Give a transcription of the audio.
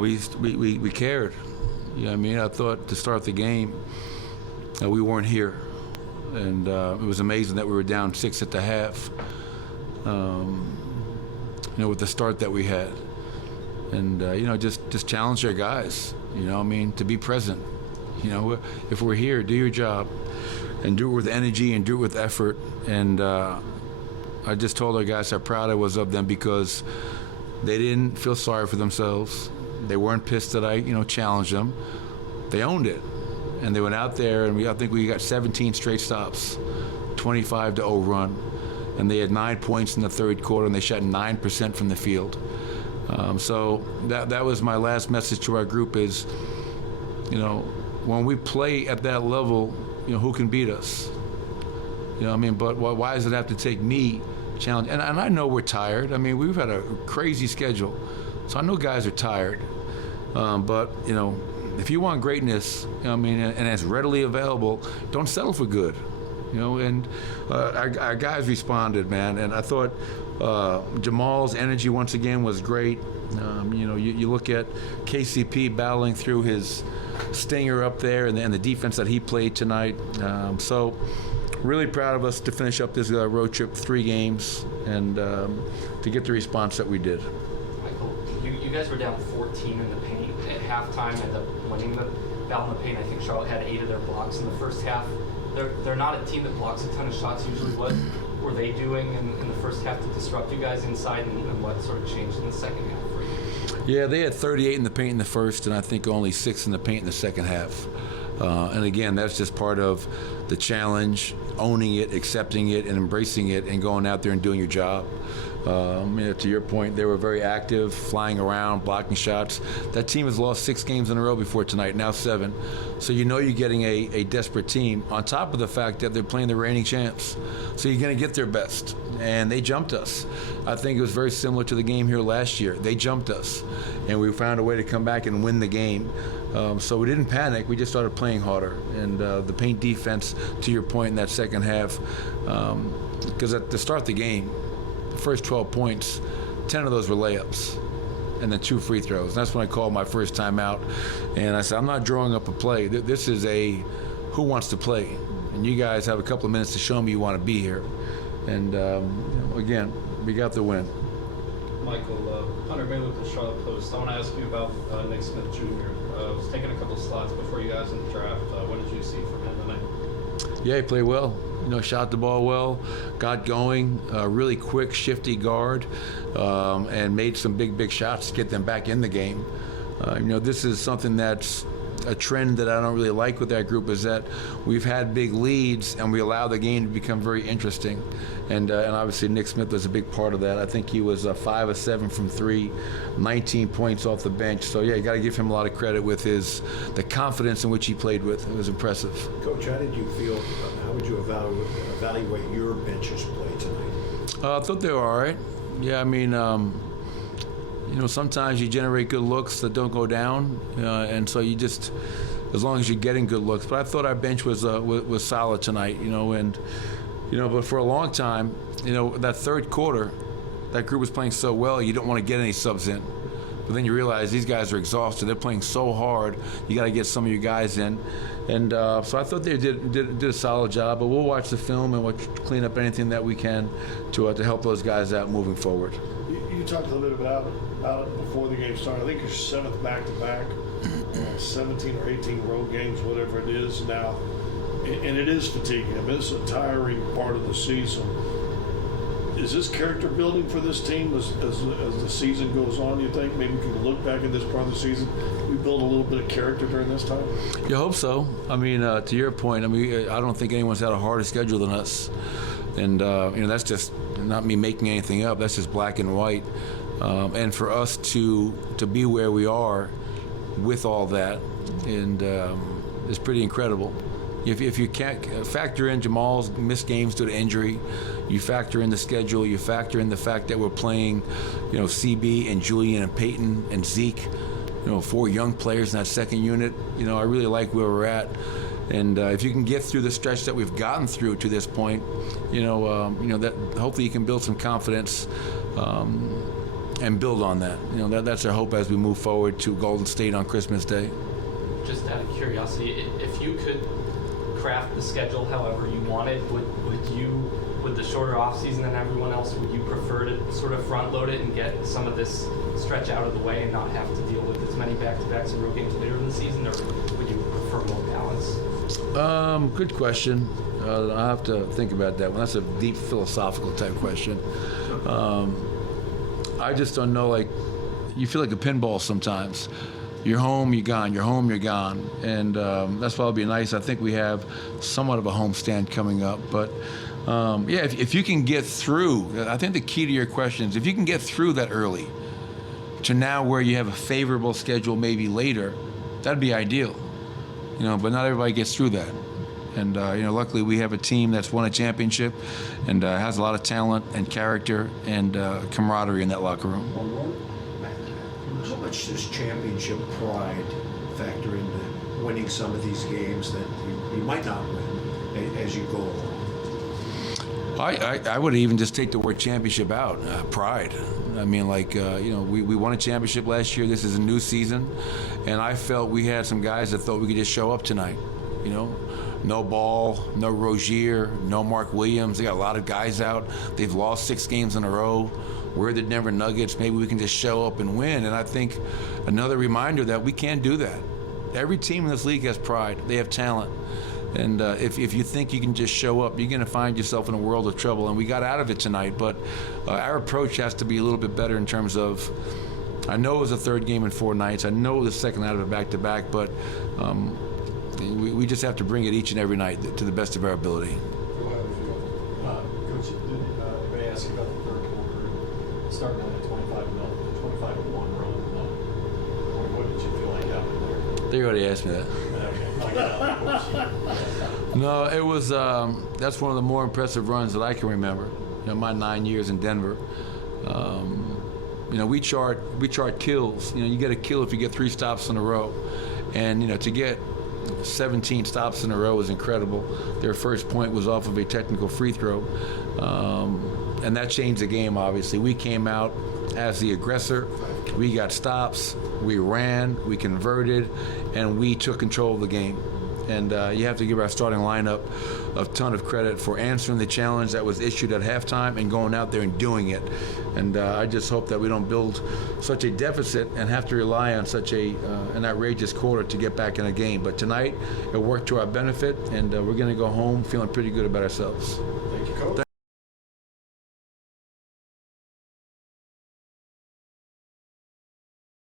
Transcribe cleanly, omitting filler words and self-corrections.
we cared. You know what I mean? I thought to start the game, we weren't here. And it was amazing that we were down 6 at the half, with the start that we had. And, just challenge our guys, to be present. If we're here, do your job and do it with energy and do it with effort. And I just told our guys how proud I was of them because they didn't feel sorry for themselves. They weren't pissed that I, challenged them. They owned it. And they went out there, and I think we got 17 straight stops, 25-0 run. And they had 9 points in the third quarter, and they shot 9% from the field. So that was my last message to our group is, when we play at that level, who can beat us? But why does it have to take me challenge? And I know we're tired. We've had a crazy schedule. So I know guys are tired. But, if you want greatness, and it's readily available, don't settle for good. And our guys responded, man. And I thought Jamal's energy once again was great. You look at KCP battling through his stinger up there and the defense that he played tonight. So really proud of us to finish up this road trip, 3 games, and to get the response that we did. Michael, you guys were down 14 in the paint at halftime, ended up winning the battle in the paint. I think Charlotte had 8 of their blocks in the first half. They're not a team that blocks a ton of shots usually. What were they doing in the first half to disrupt you guys inside, and what sort of changed in the second half for you? Yeah, they had 38 in the paint in the first, and I think only 6 in the paint in the second half. And again, that's just part of the challenge, owning it, accepting it, and embracing it, and going out there and doing your job. To your point, they were very active, flying around, blocking shots. That team has lost 6 games in a row before tonight, now 7. So you're getting a desperate team, on top of the fact that they're playing the reigning champs. So you're going to get their best. And they jumped us. I think it was very similar to the game here last year. They jumped us, and we found a way to come back and win the game. So we didn't panic. We just started playing harder. And the paint defense, to your point, in that second half, because at the start of the game, the first 12 points, 10 of those were layups, and then 2 free throws. And that's when I called my first time out. And I said, I'm not drawing up a play. This is a who wants to play. And you guys have a couple of minutes to show me you want to be here. And, again, we got the win. Michael, Hunter May with the Charlotte Post. I want to ask you about Nick Smith Jr. Was taking a couple slots before you guys in the draft. What did you see from him tonight? Yeah, he played well. Shot the ball well, got going, really quick, shifty guard, and made some big shots to get them back in the game. This is something that's a trend that I don't really like with that group, is that we've had big leads and we allow the game to become very interesting. And obviously Nick Smith was a big part of that. I think he was 5 of 7 from 3, 19 points off the bench. So yeah, you got to give him a lot of credit with the confidence in which he played with. It was impressive. Coach, how did you feel? How would you evaluate your bench's play tonight? I thought they were all right. Yeah, sometimes you generate good looks that don't go down, and so you just, as long as you're getting good looks. But I thought our bench was solid tonight, but for a long time, that third quarter, that group was playing so well, you don't want to get any subs in. But then you realize these guys are exhausted. They're playing so hard. You got to get some of your guys in. And so I thought they did a solid job. But we'll watch the film and we'll clean up anything that we can to help those guys out moving forward. You talked a little bit about it before the game started. I think your 7th back-to-back, 17 or 18 road games, whatever it is now. And it is fatiguing. It's a tiring part of the season. Is this character building for this team as the season goes on, you think? Maybe we can look back at this part of the season. We build a little bit of character during this time? You hope so. To your point, I don't think anyone's had a harder schedule than us. And, that's just not me making anything up. That's just black and white. And for us to be where we are with all that, and is pretty incredible. If you can't factor in Jamal's missed games due to injury, you factor in the schedule, you factor in the fact that we're playing, CB and Julian and Peyton and Zeke, 4 young players in that second unit. I really like where we're at. And if you can get through the stretch that we've gotten through to this point, that hopefully you can build some confidence and build on that. You know, that's our hope as we move forward to Golden State on Christmas Day. Just out of curiosity, if you could craft the schedule however you wanted, would the shorter off season than everyone else, would you prefer to sort of front load it and get some of this stretch out of the way and not have to deal with as many back-to-backs and road games later in the season, or would you prefer more balance? Good question. I'll have to think about that one. That's a deep philosophical type question. I just don't know, like, you feel like a pinball sometimes. You're home, you're gone. You're home, you're gone. And that's why it'll be nice. I think we have somewhat of a homestand coming up. But, yeah, if you can get through, I think the key to your question is if you can get through that early to now where you have a favorable schedule maybe later, that'd be ideal. You know, but not everybody gets through that. And, you know, luckily we have a team that's won a championship and has a lot of talent and character and camaraderie in that locker room. How much does championship pride factor into winning some of these games that you might not win as you go along? I would even just take the word championship out, pride. I mean, like, you know, we won a championship last year. This is a new season. And I felt we had some guys that thought we could just show up tonight, you know. No Ball, no Rozier, no Mark Williams. They got a lot of guys out. They've lost 6 games in a row. We're the Denver Nuggets. Maybe we can just show up and win. And I think another reminder that we can't do that. Every team in this league has pride. They have talent. And if you think you can just show up, you're going to find yourself in a world of trouble. And we got out of it tonight. But our approach has to be a little bit better in terms of, I know it was a third game in 4 nights. I know it was the second out of a back-to-back. But we just have to bring it each and every night to the best of our ability. Coach, did anybody ask you about the third quarter, starting on a 25-1 run? What did you feel like happened there? They already asked me that. No, it was, that's one of the more impressive runs that I can remember. You know, my 9 years in Denver. You know, we chart kills. You know, you get a kill if you get 3 stops in a row. And, you know, to get 17 stops in a row is incredible. Their first point was off of a technical free throw. And that changed the game, obviously. We came out as the aggressor. We got stops. We ran. We converted. And we took control of the game. And you have to give our starting lineup a ton of credit for answering the challenge that was issued at halftime and going out there and doing it. And I just hope that we don't build such a deficit and have to rely on such an outrageous quarter to get back in a game. But tonight, it worked to our benefit, and we're going to go home feeling pretty good about ourselves. Thank you, Coach.